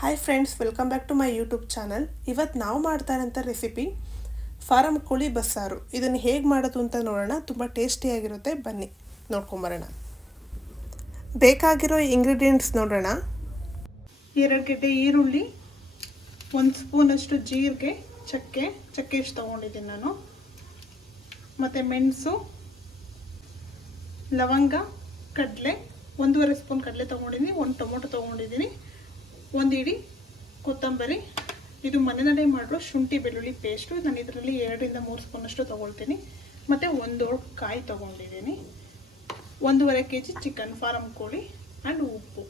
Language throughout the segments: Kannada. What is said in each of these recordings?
Hi friends welcome back to my YouTube channel ಇವತ್ತು ನಾವು ಮಾಡ್ತಾ ಇರೋಂಥ ರೆಸಿಪಿ ಫಾರಂ ಕೋಳಿ ಬಸ್ಸಾರು. ಇದನ್ನು ಹೇಗೆ ಮಾಡೋದು ಅಂತ ನೋಡೋಣ. ತುಂಬ ಟೇಸ್ಟಿಯಾಗಿರುತ್ತೆ ಬನ್ನಿ, ನೋಡ್ಕೊಂಬರೋಣ. ಬೇಕಾಗಿರೋ ಇಂಗ್ರೀಡಿಯೆಂಟ್ಸ್ ನೋಡೋಣ. ಎರಡು ಗಡ್ಡೆ ಈರುಳ್ಳಿ, ಒಂದು ಸ್ಪೂನಷ್ಟು ಜೀರಿಗೆ, ಚಕ್ಕೆ ಚಕ್ಕೆ ಎಷ್ಟು ತೊಗೊಂಡಿದ್ದೀನಿ ನಾನು. ಮತ್ತು ಮೆಣಸು, ಲವಂಗ, ಕಡಲೆ, ಒಂದೂವರೆ ಸ್ಪೂನ್ ಕಡಲೆ ತೊಗೊಂಡಿದ್ದೀನಿ, ಒಂದು ಟೊಮೊಟೊ ತೊಗೊಂಡಿದ್ದೀನಿ. ಒಂದು ಇಡೀ ಕೊತ್ತಂಬರಿ. ಇದು ಮನೆಯಲ್ಲೇ ಮಾಡಿರೋ ಶುಂಠಿ ಬೆಳ್ಳುಳ್ಳಿ ಪೇಸ್ಟು ನಾನು ಇದರಲ್ಲಿ ಎರಡರಿಂದ ಮೂರು ಸ್ಪೂನಷ್ಟು ತೊಗೊಳ್ತೀನಿ. ಮತ್ತು ಒಂದು ಕಾಯಿ ತೊಗೊಂಡಿದ್ದೀನಿ. ಒಂದೂವರೆ ಕೆ ಜಿ ಚಿಕನ್ ಫಾರಮ್ ಕೋಳಿ ಆ್ಯಂಡ್ ಉಪ್ಪು.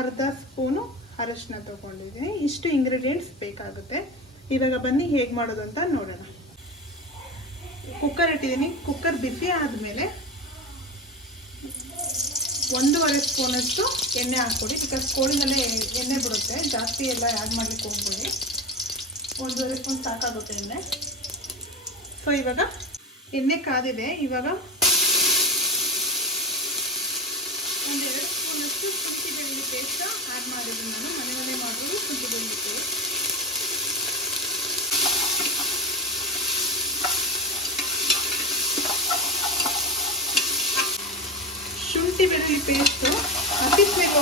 ಅರ್ಧ ಸ್ಪೂನು ಅರಶಿನ ತೊಗೊಂಡಿದ್ದೀನಿ. ಇಷ್ಟು ಇಂಗ್ರೀಡಿಯೆಂಟ್ಸ್ ಬೇಕಾಗುತ್ತೆ. ಇವಾಗ ಬನ್ನಿ ಹೇಗೆ ಮಾಡೋದು ಅಂತ ನೋಡೋಣ. ಕುಕ್ಕರ್ ಇಟ್ಟಿದ್ದೀನಿ. ಕುಕ್ಕರ್ ಬಿಸಿ ಆದಮೇಲೆ ಒಂದೂವರೆ ಸ್ಪೂನಷ್ಟು ಎಣ್ಣೆ ಹಾಕ್ಕೊಡಿ ಬಿಕಾಸ್ ಕೋಳಿನಲ್ಲೇ ಎಣ್ಣೆ ಬಿಡುತ್ತೆ, ಜಾಸ್ತಿ ಎಲ್ಲ ಆ್ಯಡ್ ಮಾಡಲಿಕ್ಕೆ ಹೋಗ್ಬೇಡಿ. ಒಂದೂವರೆ ಸ್ಪೂನ್ ಸಾಕಾಗುತ್ತೆ ಎಣ್ಣೆ. ಸೊ ಇವಾಗ ಎಣ್ಣೆ ಕಾದಿದೆ, ಇವಾಗ ಒಂದೆರಡು ಸ್ಪೂನಷ್ಟು ಶುಂಠಿ ಬೆಳ್ಳುಳ್ಳಿ ಪೇಸ್ಟ್ ಆ್ಯಡ್ ಮಾಡಿದ್ದೀನಿ ನಾನು. ಮನೆಯಲ್ಲೇ ಮಾಡೋದು ಶುಂಠಿ ಬೆಳ್ಳುಳ್ಳಿ ಪೇಸ್ಟ್ ಶುಂಠಿ ಬೆಳ್ಳುಳ್ಳಿ ಪೇಸ್ಟು ಅತಿ ಸ್ಮೆಲ್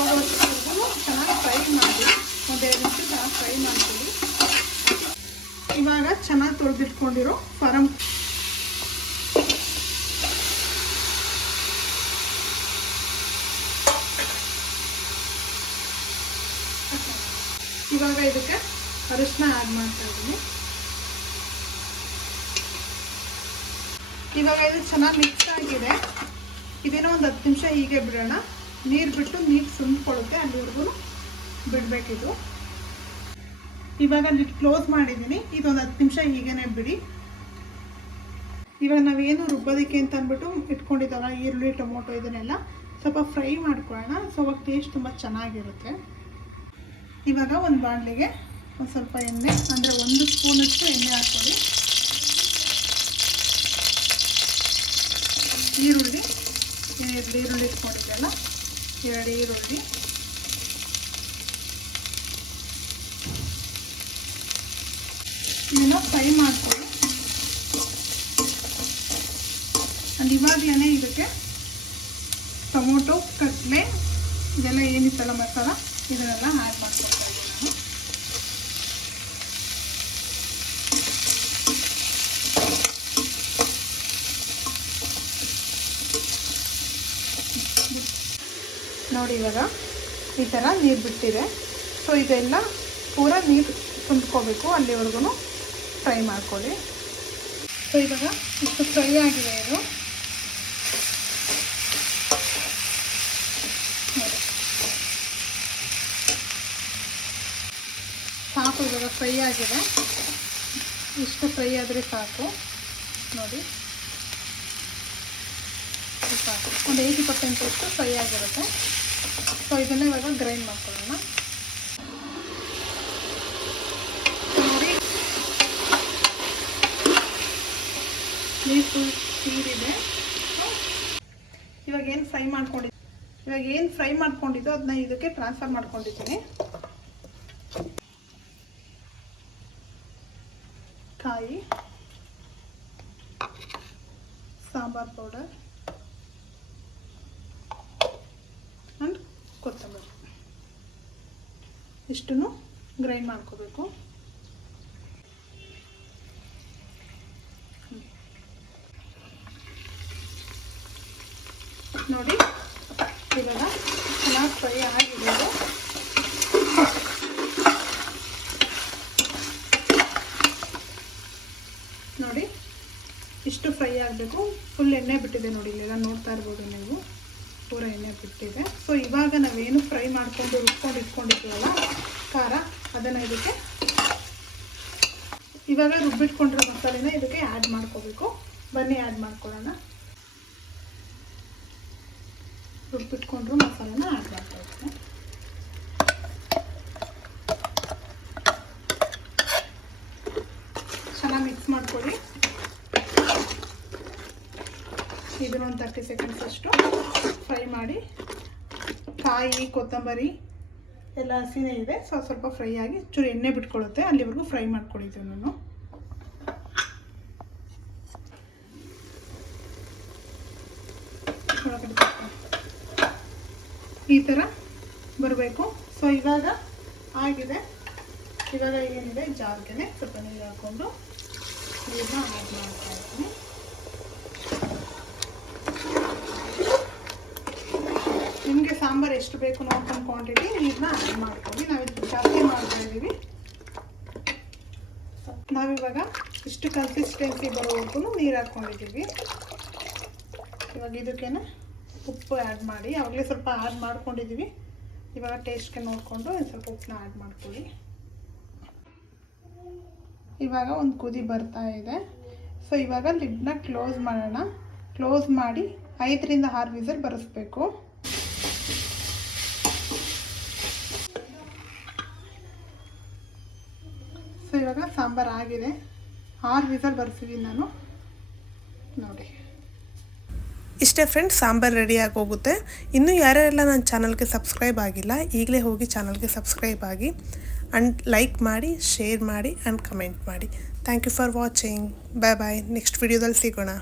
ಚೆನ್ನಾಗಿ ಫ್ರೈ ಮಾಡಿ ಒಂದೆರಡು ನಿಮಿಷ ಚೆನ್ನಾಗಿ ಫ್ರೈ ಮಾಡ್ತೀವಿ ಇವಾಗ ಚೆನ್ನಾಗಿ ತೊಳೆದಿಟ್ಕೊಂಡಿರೋ ಫಾರಂ. ಇವಾಗ ಇದಕ್ಕೆ ಅರಿಶಿನ ಆ್ಯಡ್ ಮಾಡ್ತಾ ಇದ್ದೀನಿ. ಇವಾಗ ಇದು ಚೆನ್ನಾಗಿ ಮಿಕ್ಸ್ ಆಗಿದೆ. ಇದೇನೋ ಒಂದು ಹತ್ತು ನಿಮಿಷ ಹೀಗೆ ಬಿಡೋಣ. ನೀರು ಬಿಟ್ಟು ನೀರು ಸುಮ್ಕೊಳ್ಳುತ್ತೆ ಅಲ್ಲಿವರೆಗೂ ಬಿಡಬೇಕಿದು. ಇವಾಗ ಲಿಟ್ ಕ್ಲೋಸ್ ಮಾಡಿದ್ದೀನಿ. ಇದೊಂದು ಹತ್ತು ನಿಮಿಷ ಹೀಗೇನೆ ಬಿಡಿ. ಇವಾಗ ನಾವೇನು ರುಬ್ಬೋದಕ್ಕೆ ಅಂತ ಅಂದ್ಬಿಟ್ಟು ಇಟ್ಕೊಂಡಿದ್ದಾವ ಈರುಳ್ಳಿ, ಟೊಮೊಟೊ ಇದನ್ನೆಲ್ಲ ಸ್ವಲ್ಪ ಫ್ರೈ ಮಾಡ್ಕೊಳ್ಳೋಣ. ಸೊ, ಅವಾಗ ಟೇಸ್ಟ್ ತುಂಬ ಚೆನ್ನಾಗಿರುತ್ತೆ. ಇವಾಗ ಒಂದು ಬಾಣಲಿಗೆ ಒಂದು ಸ್ವಲ್ಪ ಎಣ್ಣೆ, ಅಂದರೆ ಒಂದು ಸ್ಪೂನಷ್ಟು ಎಣ್ಣೆ ಹಾಕ್ಕೊಳ್ಳಿ. ಈರುಳ್ಳಿ ಎರಡು ಈರುಳ್ಳಿ ಇಟ್ಕೊಂಡಿದ್ದೆಲ್ಲ ಎರಡು ಈರುಳ್ಳಿ. ಇದನ್ನ ಫ್ರೈ ಮಾಡ್ಕೊಳ್ಳಿ. ಅಂಡ್ ಇವಾಗಲೇ ಇದಕ್ಕೆ ಟೊಮೊಟೊ, ಕಡಲೆ, ಇದೆಲ್ಲ ಏನಿತ್ತಲ್ಲ ಮಸಾಲ, ಇದನ್ನೆಲ್ಲ ಆ್ಯಡ್ ಮಾಡ್ಕೊಳ್ತಾ ನೋಡಿ ಇವಾಗ ಈ ಥರ ನೀರು ಬಿಟ್ಟಿದೆ. ಸೊ ಇದೆಲ್ಲ ಪೂರ ನೀರು ತುಂಬ್ಕೋಬೇಕು. ಅಲ್ಲಿವರೆಗೂ ಫ್ರೈ ಮಾಡ್ಕೊಳ್ಳಿ. ಸೊ ಇವಾಗ ಇಷ್ಟು ಫ್ರೈ ಆಗಿದೆ ಇದು. ಸಾಕು, ಇವಾಗ ಫ್ರೈ ಆಗಿದೆ. ಇಷ್ಟು ಫ್ರೈ ಆದರೆ ಸಾಕು. ನೋಡಿ. ಸಾಕು. ಒಂದು ಏಯ್ಟಿ ಪರ್ಸೆಂಟ್ ಅಷ್ಟು ಫ್ರೈ ಆಗಿರುತ್ತೆ. ಸೊ ಇದನ್ನ ಇವಾಗ ಗ್ರೈಂಡ್ ಮಾಡ್ಕೊಳ್ಳೋಣ. ನೋಡಿ. ನೀರು ನೀರಿದೆ ಇವಾಗ ಏನು ಫ್ರೈ ಮಾಡ್ಕೊಂಡಿದ್ದೆ ಇವಾಗ ಏನು ಫ್ರೈ ಮಾಡ್ಕೊಂಡಿದ್ದೋ ಅದನ್ನ ಇದಕ್ಕೆ ಟ್ರಾನ್ಸ್ಫರ್ ಮಾಡ್ಕೊಂಡಿದ್ದೀನಿ. ಕಾಯಿ, ಸಾಂಬಾರ್ ಪೌಡರ್ ಆ್ಯಂಡ್ ಕೊತ್ತಂಬರಿ ಇಷ್ಟನ್ನು ಗ್ರೈಂಡ್ ಮಾಡ್ಕೋಬೇಕು. ನೋಡಿ, ಇವಾಗ ಚೆನ್ನಾಗಿ ಫ್ರೈ ಆಗಿದೆ ನೋಡಿ, ಇಷ್ಟು ಫ್ರೈ ಆಗಬೇಕು. ಫುಲ್ ಎಣ್ಣೆ ಬಿಟ್ಟಿದೆ ನೋಡಿ, ಇಲ್ಲೆಲ್ಲ ನೋಡ್ತಾ ಇರ್ಬೋದು ನೀವು. ಪೂರ ಎಣ್ಣೆ ಬಿಟ್ಟಿದೆ. ಸೊ ಇವಾಗ ನಾವೇನು ಫ್ರೈ ಮಾಡ್ಕೊಂಡು ರುಬ್ಕೊಂಡು ಇಟ್ಕೊಂಡಿರ್ತೀವಲ್ಲ ಖಾರ, ಅದನ್ನು ಇದಕ್ಕೆ ಇವಾಗ ರುಬ್ಬಿಟ್ಕೊಂಡಿರೋ ಮಸಾಲೆನ ಇದಕ್ಕೆ ಆ್ಯಡ್ ಮಾಡ್ಕೋಬೇಕು. ಬನ್ನಿ ಆ್ಯಡ್ ಮಾಡ್ಕೊಳ್ಳೋಣ. ರುಬ್ಬಿಟ್ಕೊಂಡ್ರು ಮಸಾಲೆನ ಆ್ಯಡ್ ಮಾಡ್ತಾ ಚೆನ್ನಾಗಿ ಮಿಕ್ಸ್ ಮಾಡ್ಕೊಳ್ಳಿ. ಇದನ್ನೊಂದು ತರ್ಟಿ ಸೆಕೆಂಡ್ಸ್ ಅಷ್ಟು ಫ್ರೈ ಮಾಡಿ. ಕಾಯಿ, ಕೊತ್ತಂಬರಿ, ಎಲ್ಲ ಹಸಿನೇ ಇದೆ. ಸೊ, ಸ್ವಲ್ಪ ಫ್ರೈ ಆಗಿ ಚೂರು ಎಣ್ಣೆ ಬಿಟ್ಕೊಳ್ಳುತ್ತೆ ಅಲ್ಲಿವರೆಗೂ ಫ್ರೈ ಮಾಡ್ಕೊಳಿದ್ದೆ ನಾನು. ಈ ಥರ ಬರಬೇಕು. ಸೊ ಇವಾಗ ಆಗಿದೆ. ಇವಾಗ ಏನಿದೆ? ಜಾರ್ಗೆ ಸ್ವಲ್ಪ ನೀರು ಹಾಕ್ಕೊಂಡು ನೀರನ್ನ ಆ್ಯಡ್ ಮಾಡ್ತಾ ಇದ್ದೀನಿ ಸಾಂಬಾರು ಎಷ್ಟು ಬೇಕು ನೋಡ್ಕೊಂಡು ಕ್ವಾಂಟಿಟಿ ನೀರನ್ನ ಆ್ಯಡ್ ಮಾಡ್ಕೊಳ್ಳಿ ನಾವಿದು ಜಾಸ್ತಿ ಮಾಡ್ತಾ ಇದ್ದೀವಿ ನಾವಿವಾಗ ಇಷ್ಟು ಕನ್ಸಿಸ್ಟೆನ್ಸಿ ಬರೋವರೆಗೂ ನೀರು ಹಾಕ್ಕೊಂಡಿದ್ದೀವಿ ಇವಾಗ ಇದಕ್ಕೇನೆ ಉಪ್ಪು ಆ್ಯಡ್ ಮಾಡಿ ಆವಾಗಲೇ ಸ್ವಲ್ಪ ಆ್ಯಡ್ ಮಾಡ್ಕೊಂಡಿದ್ದೀವಿ. ಇವಾಗ ಟೇಸ್ಟ್ಗೆ ನೋಡಿಕೊಂಡು ಒಂದು ಸ್ವಲ್ಪ ಉಪ್ಪನ್ನ ಆ್ಯಡ್ ಮಾಡ್ಕೊಳ್ಳಿ ಇವಾಗ ಒಂದು ಕುದಿ ಬರ್ತಾ ಇದೆ. ಸೊ ಇವಾಗ ಲಿಡ್ನ ಕ್ಲೋಸ್ ಮಾಡೋಣ. ಕ್ಲೋಸ್ ಮಾಡಿ ಐದರಿಂದ ಆರು ವಿಸಲ್ ಬರೆಸ್ಬೇಕು. ಇವಾಗ ಸಾಂಬಾರು ಆಗಿದೆ. ಆರು ವಿಸಲ್ ಬರ್ಸಿದ್ದೀನಿ ನಾನು. ನೋಡಿ. ಇಷ್ಟೇ ಫ್ರೆಂಡ್ಸ್ ಸಾಂಬಾರು ರೆಡಿ ಆಗೋಗುತ್ತೆ ಇನ್ನೂ ಯಾರ್ಯಾರೆಲ್ಲ ನನ್ನ ಚಾನಲ್ಗೆ ಸಬ್ಸ್ಕ್ರೈಬ್ ಆಗಿಲ್ಲ, ಈಗಲೇ ಹೋಗಿ ಚಾನಲ್ಗೆ ಸಬ್ಸ್ಕ್ರೈಬ್ ಆಗಿ ಆ್ಯಂಡ್ ಲೈಕ್ ಮಾಡಿ ಶೇರ್ ಮಾಡಿ ಆ್ಯಂಡ್ ಕಮೆಂಟ್ ಮಾಡಿ. Thank you for watching bye bye next ವಿಡಿಯೋದಲ್ಲಿ ಸಿಗೋಣ.